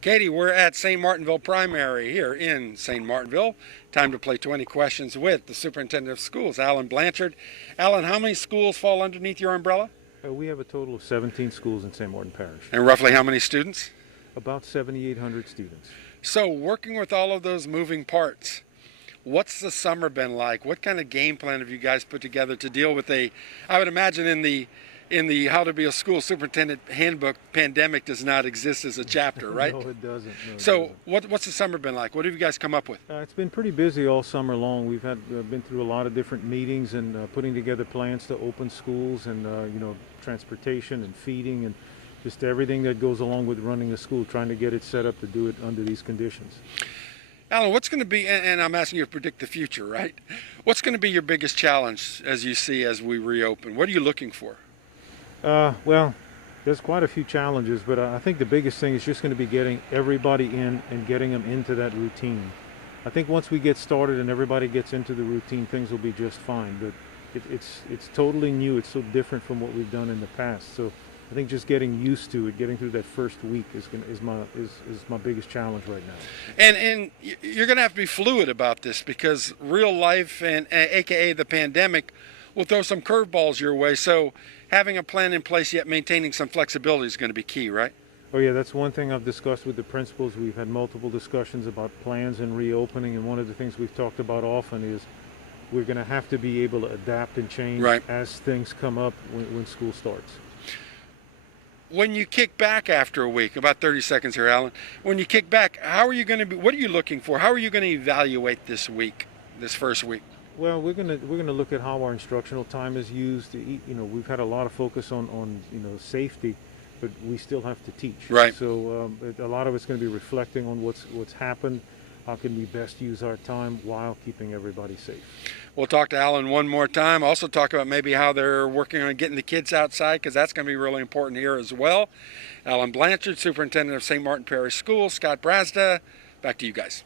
Katie, we're at St. Martinville Primary here in St. Martinville. Time to play 20 questions with the Superintendent of Schools, Alan Blanchard. Alan, how many schools fall underneath your umbrella? We have a total of 17 schools in St. Martin Parish. And roughly how many students? About 7,800 students. So working with all of those moving parts, what's the summer been like? What kind of game plan have you guys put together to deal with I would imagine in the How to Be a School Superintendent handbook, pandemic does not exist as a chapter, right? No, it doesn't. No, so it doesn't. what's the summer been like? What have you guys come up with? It's been pretty busy all summer long. We've been through a lot of different meetings and putting together plans to open schools and transportation and feeding and just everything that goes along with running a school, trying to get it set up to do it under these conditions. Alan, what's going to be, and I'm asking you to predict the future, right? What's going to be your biggest challenge as we reopen? What are you looking for? Well, there's quite a few challenges, but I think the biggest thing is just going to be getting everybody in and getting them into that routine. I think once we get started and everybody gets into the routine, things will be just fine. But it's totally new. It's so different from what we've done in the past. So I think just getting used to it, getting through that first week is my biggest challenge right now. And you're going to have to be fluid about this because real life and AKA the pandemic will throw some curveballs your way. So having a plan in place yet maintaining some flexibility is going to be key, right? Oh yeah, that's one thing I've discussed with the principals. We've had multiple discussions about plans and reopening, and one of the things we've talked about often is we're going to have to be able to adapt and change as things come up when school starts. When you kick back after a week, about 30 seconds here, Alan, when you kick back, what are you looking for? How are you going to evaluate this first week? Well, we're gonna look at how our instructional time is used. We've had a lot of focus on safety, but we still have to teach. Right. So a lot of it's going to be reflecting on what's happened. How can we best use our time while keeping everybody safe? We'll talk to Alan one more time. Also talk about maybe how they're working on getting the kids outside, because that's going to be really important here as well. Alan Blanchard, Superintendent of St. Martin Parish Schools. Scott Brazda, back to you guys.